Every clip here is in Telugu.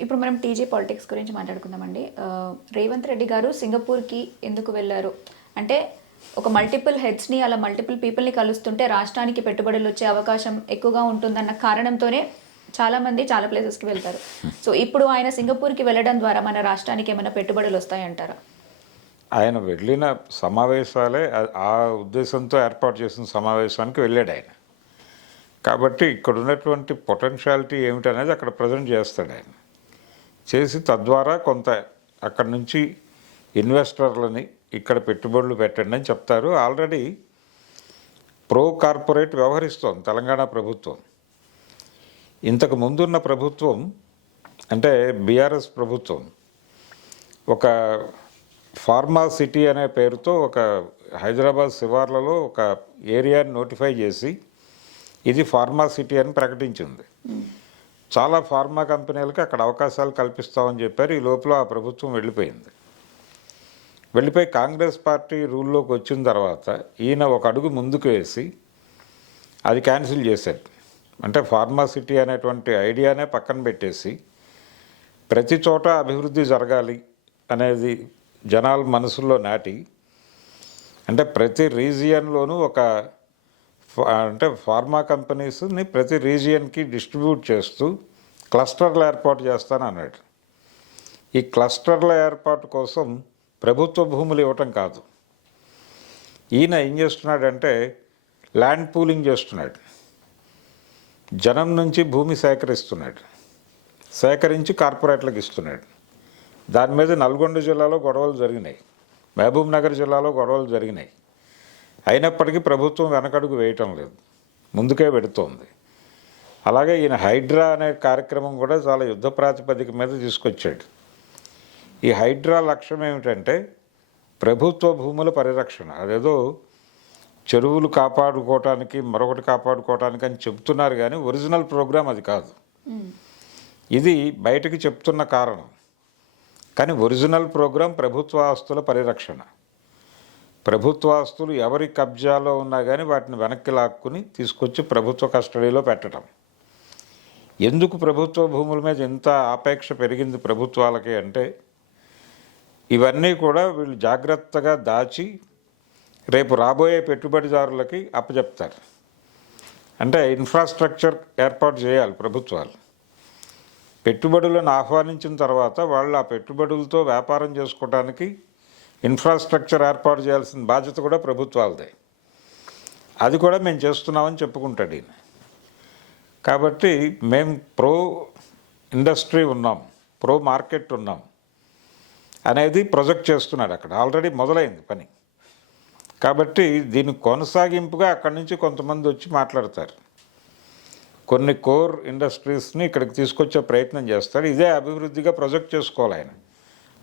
ఇప్పుడు మనం టీజీ పాలిటిక్స్ గురించి మాట్లాడుకుందామండి. రేవంత్ రెడ్డి గారు సింగపూర్కి ఎందుకు వెళ్ళారు? అంటే ఒక మల్టిపుల్ హెడ్స్ని అలా మల్టిపుల్ పీపుల్ని కలుస్తుంటే రాష్ట్రానికి పెట్టుబడులు వచ్చే అవకాశం ఎక్కువగా ఉంటుందన్న కారణంతోనే చాలామంది చాలా ప్లేసెస్కి వెళ్తారు. సో ఇప్పుడు ఆయన సింగపూర్కి వెళ్ళడం ద్వారా మన రాష్ట్రానికి ఏమైనా పెట్టుబడులు వస్తాయంటారా? ఆయన వెళ్ళిన సమావేశాలే ఆ- ఆ ఉద్దేశంతో ఏర్పాటు చేసిన సమావేశానికి వెళ్ళాడు ఆయన. కాబట్టి ఇక్కడ ఉన్నటువంటి పొటెన్షియాలిటీ ఏమిటనేది అక్కడ ప్రజెంట్ చేస్తాడు ఆయన. చేసి తద్వారా కొంత అక్కడి నుంచి ఇన్వెస్టర్లని ఇక్కడ పెట్టుబడులు పెట్టండి అని చెప్తారు. ఆల్రెడీ ప్రో కార్పొరేట్ వ్యవహరిస్తోంది తెలంగాణ ప్రభుత్వం. ఇంతకు ముందున్న ప్రభుత్వం అంటే బీఆర్ఎస్ ప్రభుత్వం ఒక ఫార్మా సిటీ అనే పేరుతో ఒక హైదరాబాద్ శివార్లలో ఒక ఏరియాని నోటిఫై చేసి ఇది ఫార్మా సిటీ అని ప్రకటించింది. చాలా ఫార్మా కంపెనీలకి అక్కడ అవకాశాలు కల్పిస్తామని చెప్పారు. ఈ లోపల ఆ ప్రభుత్వం వెళ్ళిపోయింది. వెళ్ళిపోయి కాంగ్రెస్ పార్టీ రూల్లోకి వచ్చిన తర్వాత ఈయన ఒక అడుగు ముందుకు వేసి అది క్యాన్సిల్ చేశారు. అంటే ఫార్మా సిటీ అనేటువంటి ఐడియానే పక్కన పెట్టేసి ప్రతి చోట అభివృద్ధి జరగాలి అనేది జనాల మనసుల్లో నాటి అంటే ప్రతి రీజియన్లోనూ ఒక అంటే ఫార్మా కంపెనీస్ని ప్రతి రీజియన్కి డిస్ట్రిబ్యూట్ చేస్తూ క్లస్టర్లు ఏర్పాటు చేస్తాను అన్నాడు. ఈ క్లస్టర్ల ఏర్పాటు కోసం ప్రభుత్వ భూములు ఇవ్వటం కాదు. ఈయన ఏం చేస్తున్నాడంటే ల్యాండ్ పూలింగ్ చేస్తున్నాడు. జనం నుంచి భూమి సేకరిస్తున్నాడు. సేకరించి కార్పొరేట్లకు ఇస్తున్నాడు. దాని మీద నల్గొండ జిల్లాలో గొడవలు జరిగినాయి. మహబూబ్ నగర్ జిల్లాలో గొడవలు జరిగినాయి. అయినప్పటికీ ప్రభుత్వం వెనకడుగు వేయటం లేదు. ముందుకే పెడుతోంది. అలాగే ఈయన హైడ్రా అనే కార్యక్రమం కూడా చాలా యుద్ధ ప్రాతిపదిక మీద తీసుకొచ్చాడు. ఈ హైడ్రా లక్ష్యం ఏమిటంటే ప్రభుత్వ భూముల పరిరక్షణ. అదేదో చెరువులు కాపాడుకోవటానికి మరొకటి కాపాడుకోవటానికి అని చెప్తున్నారు కానీ ఒరిజినల్ ప్రోగ్రామ్ అది కాదు. ఇది బయటకు చెప్తున్న కారణం. కానీ ఒరిజినల్ ప్రోగ్రాం ప్రభుత్వ ఆస్తుల పరిరక్షణ. ప్రభుత్వ ఆస్తులు ఎవరి కబ్జాలో ఉన్నా కానీ వాటిని వెనక్కి లాక్కుని తీసుకొచ్చి ప్రభుత్వ కస్టడీలో పెట్టడం. ఎందుకు ప్రభుత్వ భూముల మీద ఇంత ఆపేక్ష పెరిగింది ప్రభుత్వాలకి అంటే ఇవన్నీ కూడా వీళ్ళు జాగ్రత్తగా దాచి రేపు రాబోయే పెట్టుబడిదారులకి అప్పచెప్తారు అంటే ఇన్ఫ్రాస్ట్రక్చర్ ఏర్పాటు చేయాలి ప్రభుత్వాలు. పెట్టుబడులను ఆహ్వానించిన తర్వాత వాళ్ళు ఆ పెట్టుబడులతో వ్యాపారం చేసుకోవడానికి ఇన్ఫ్రాస్ట్రక్చర్ ఏర్పాటు చేయాల్సిన బాధ్యత కూడా ప్రభుత్వాలదే. అది కూడా మేము చేస్తున్నామని చెప్పుకుంటాడు ఈయన. కాబట్టి మేము ప్రో ఇండస్ట్రీ ఉన్నాం ప్రో మార్కెట్ ఉన్నాం అనేది ప్రొజెక్ట్ చేస్తున్నాడు అక్కడ. ఆల్రెడీ మొదలైంది పని. కాబట్టి దీని కొనసాగింపుగా అక్కడి నుంచి కొంతమంది వచ్చి మాట్లాడతారు. కొన్ని కోర్ ఇండస్ట్రీస్ని ఇక్కడికి తీసుకొచ్చే ప్రయత్నం చేస్తాడు ఇదే అభివృద్ధిగా ప్రొజెక్ట్ చేసుకోవాలి ఆయన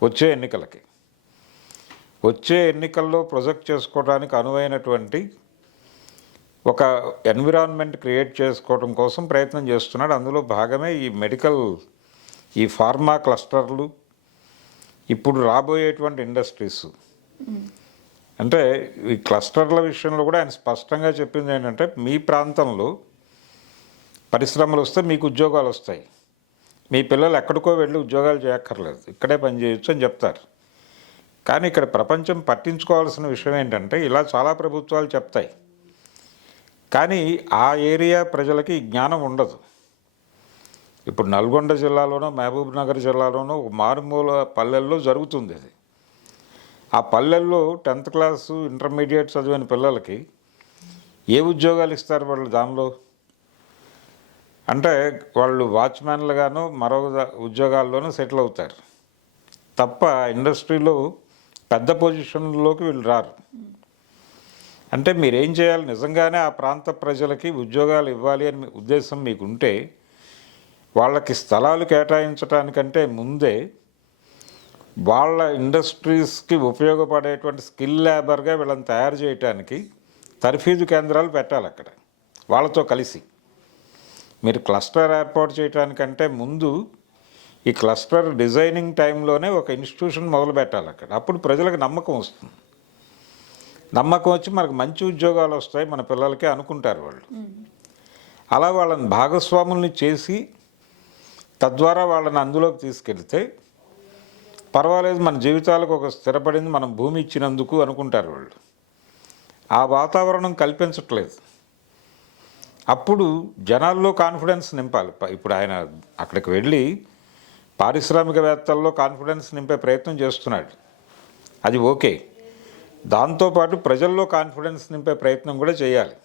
వచ్చే ఎన్నికలకి. వచ్చే ఎన్నికల్లో ప్రొజెక్ట్ చేసుకోవడానికి అనువైనటువంటి ఒక ఎన్విరాన్మెంట్ క్రియేట్ చేసుకోవడం కోసం ప్రయత్నం చేస్తున్నాడు. అందులో భాగమే ఈ మెడికల్ ఈ ఫార్మా క్లస్టర్లు ఇప్పుడు రాబోయేటువంటి ఇండస్ట్రీస్. అంటే ఈ క్లస్టర్ల విషయంలో కూడా ఆయన స్పష్టంగా చెప్పింది ఏంటంటే మీ ప్రాంతంలో పరిశ్రమలు వస్తే మీకు ఉద్యోగాలు వస్తాయి. మీ పిల్లలు ఎక్కడికో వెళ్ళి ఉద్యోగాలు చేయక్కర్లేదు. ఇక్కడే పని చేయొచ్చు అని చెప్తారు. కానీ ఇక్కడ ప్రపంచం పట్టించుకోవాల్సిన విషయం ఏంటంటే ఇలా చాలా ప్రభుత్వాలు చెప్తాయి. కానీ ఆ ఏరియా ప్రజలకి జ్ఞానం ఉండదు. ఇప్పుడు నల్గొండ జిల్లాలోనో మహబూబ్ నగర్ జిల్లాలోనో ఒక మారుమూల పల్లెల్లో జరుగుతుంది అది. ఆ పల్లెల్లో టెన్త్ క్లాసు ఇంటర్మీడియట్ చదివిన పిల్లలకి ఏ ఉద్యోగాలు ఇస్తారు వాళ్ళు దానిలో? అంటే వాళ్ళు వాచ్మెన్లుగాను మరో ఉద్యోగాల్లోనూ సెటిల్ అవుతారు. తప్ప ఇండస్ట్రీలో పెద్ద పొజిషన్లోకి వీళ్ళు రారు. అంటే మీరేం చేయాలి? నిజంగానే ఆ ప్రాంత ప్రజలకి ఉద్యోగాలు ఇవ్వాలి అని మీ ఉద్దేశం మీకుంటే వాళ్ళకి స్థలాలు కేటాయించడానికంటే ముందే వాళ్ళ ఇండస్ట్రీస్కి ఉపయోగపడేటువంటి స్కిల్ లేబర్గా వీళ్ళని తయారు చేయడానికి తర్ఫీదు కేంద్రాలు పెట్టాలి అక్కడ వాళ్ళతో కలిసి. మీరు క్లస్టర్ ఏర్పాటు చేయడానికంటే ముందు ఈ క్లస్టర్ డిజైనింగ్ టైంలోనే ఒక ఇన్స్టిట్యూషన్ మొదలు పెట్టాలి అక్కడ. అప్పుడు ప్రజలకు నమ్మకం వస్తుంది. నమ్మకం వచ్చి మనకు మంచి ఉద్యోగాలు వస్తాయి మన పిల్లలకే అనుకుంటారు వాళ్ళు. అలా వాళ్ళని భాగస్వాముల్ని చేసి తద్వారా వాళ్ళని అందులోకి తీసుకెళ్తే పర్వాలేదు మన జీవితాలకు ఒక స్థిరపడింది మనం భూమి ఇచ్చినందుకు అనుకుంటారు వాళ్ళు. ఆ వాతావరణం కల్పించట్లేదు. అప్పుడు జనాల్లో కాన్ఫిడెన్స్ నింపాలి. ఇప్పుడు ఆయన అక్కడికి వెళ్ళి పారిశ్రామికవేత్తల్లో కాన్ఫిడెన్స్ నింపే ప్రయత్నం చేస్తున్నాడు. అది ఓకే. దాంతోపాటు ప్రజల్లో కాన్ఫిడెన్స్ నింపే ప్రయత్నం కూడా చేయాలి.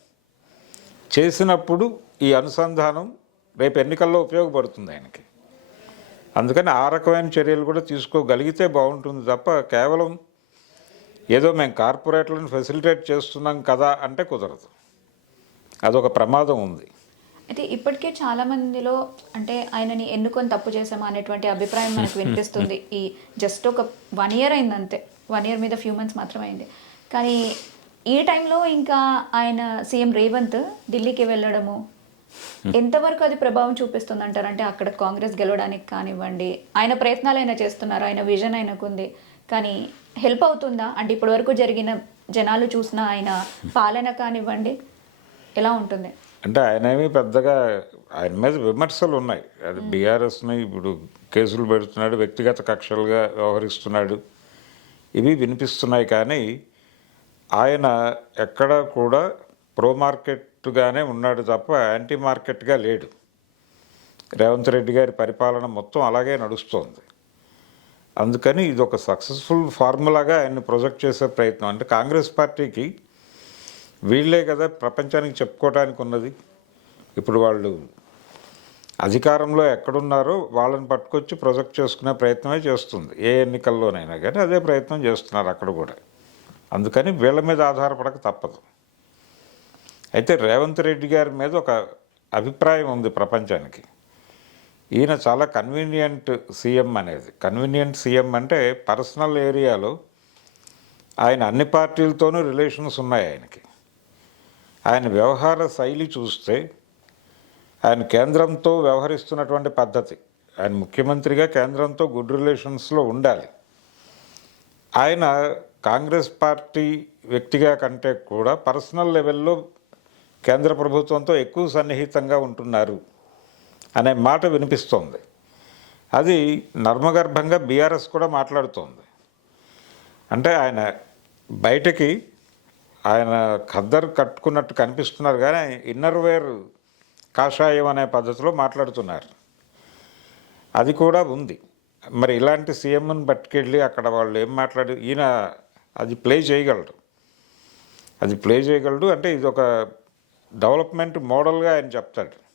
చేసినప్పుడు ఈ అనుసంధానం రేపు ఎన్నికల్లో ఉపయోగపడుతుంది ఆయనకి. అందుకని ఆ రకమైన చర్యలు కూడా తీసుకోగలిగితే బాగుంటుంది తప్ప కేవలం ఏదో మేము కార్పొరేట్లను ఫెసిలిటేట్ చేస్తున్నాం కదా అంటే కుదరదు. అదొక ప్రమాదం ఉంది. అయితే ఇప్పటికే చాలా మందిలో అంటే ఆయనని ఎన్నుకొని తప్పు చేసామా అనేటువంటి అభిప్రాయం మనకు వినిపిస్తుంది. ఈ జస్ట్ ఒక వన్ ఇయర్ అయింది అంతే. వన్ ఇయర్ మీద ఫ్యూ మంత్స్ మాత్రమే అయింది. కానీ ఈ టైంలో ఇంకా ఆయన సీఎం రేవంత్ ఢిల్లీకి వెళ్ళడము ఎంతవరకు అది ప్రభావం చూపిస్తుంది అంటారు అంటే అక్కడ కాంగ్రెస్ గెలవడానికి కానివ్వండి ఆయన ప్రయత్నాలు అయినా చేస్తున్నారు ఆయన విజన్ ఆయనకుంది కానీ హెల్ప్ అవుతుందా? అంటే ఇప్పటివరకు జరిగిన జనాలు చూసిన ఆయన పాలన కానివ్వండి ఎలా ఉంటుంది? అంటే ఆయన ఏమీ పెద్దగా ఆయన మీద విమర్శలు ఉన్నాయి. అది బీఆర్ఎస్ని ఇప్పుడు కేసులు పెడుతున్నాడు వ్యక్తిగత కక్షలుగా వ్యవహరిస్తున్నాడు. ఇవి వినిపిస్తున్నాయి కానీ ఆయన ఎక్కడ కూడా ప్రో మార్కెట్గానే ఉన్నాడు తప్ప యాంటీ మార్కెట్గా లేడు. రేవంత్ రెడ్డి గారి పరిపాలన మొత్తం అలాగే నడుస్తోంది. అందుకని ఇది ఒక సక్సెస్ఫుల్ ఫార్ములాగా ఆయన్ని ప్రొజెక్ట్ చేసే ప్రయత్నం. అంటే కాంగ్రెస్ పార్టీకి వీళ్ళే కదా ప్రపంచానికి చెప్పుకోవటానికి ఉన్నది ఇప్పుడు వాళ్ళు అధికారంలో ఎక్కడున్నారో వాళ్ళని పట్టుకొచ్చి ప్రొజెక్ట్ చేసుకునే ప్రయత్నమే చేస్తుంది. ఏ ఎన్నికల్లోనైనా కానీ అదే ప్రయత్నం చేస్తున్నారు అక్కడ కూడా. అందుకని వీళ్ళ మీద ఆధారపడక తప్పదు. అయితే రేవంత్ రెడ్డి గారి మీద ఒక అభిప్రాయం ఉంది ప్రపంచానికి. ఈయన చాలా కన్వీనియంట్ సీఎం అనేది. కన్వీనియంట్ సీఎం అంటే పర్సనల్ ఏరియాలో ఆయన అన్ని పార్టీలతోనూ రిలేషన్స్ ఉన్నాయి ఆయనకి. ఆయన వ్యవహార శైలి చూస్తే ఆయన కేంద్రంతో వ్యవహరిస్తున్నటువంటి పద్ధతి. ఆయన ముఖ్యమంత్రిగా కేంద్రంతో గుడ్ రిలేషన్స్లో ఉండాలి. ఆయన కాంగ్రెస్ పార్టీ వ్యక్తిగా కంటే కూడా పర్సనల్ లెవెల్లో కేంద్ర ప్రభుత్వంతో ఎక్కువ సన్నిహితంగా ఉంటున్నారు అనే మాట వినిపిస్తోంది. అది నర్మగర్భంగా బీఆర్ఎస్ కూడా మాట్లాడుతోంది. అంటే ఆయన బయటకి ఆయన ఖద్దరు కట్టుకున్నట్టు కనిపిస్తున్నారు కానీ ఇన్నర్ వేర్ కాషాయం అనే పద్ధతిలో మాట్లాడుతున్నారు. అది కూడా ఉంది. మరి ఇలాంటి సీఎంని పట్టుకెళ్ళి అక్కడ వాళ్ళు ఏం మాట్లాడి ఈయన అది ప్లే చేయగలడు. అది ప్లే చేయగలడు అంటే ఇది ఒక డెవలప్మెంట్ మోడల్గా ఆయన చెప్తాడు.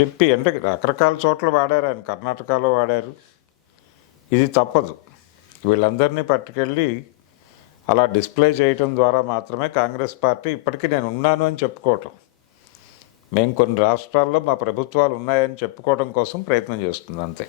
చెప్పి అంటే రకరకాల చోట్ల వాడారు ఆయన. కర్ణాటకలో వాడారు. ఇది తప్పదు. వీళ్ళందరినీ పట్టుకెళ్ళి అలా డిస్ప్లే చేయటం ద్వారా మాత్రమే కాంగ్రెస్ పార్టీ ఇప్పటికీ నేను ఉన్నాను అని చెప్పుకోవటం. మేము కొన్ని రాష్ట్రాల్లో మా ప్రభుత్వాలు ఉన్నాయని చెప్పుకోవడం కోసం ప్రయత్నం చేస్తుంది అంతే.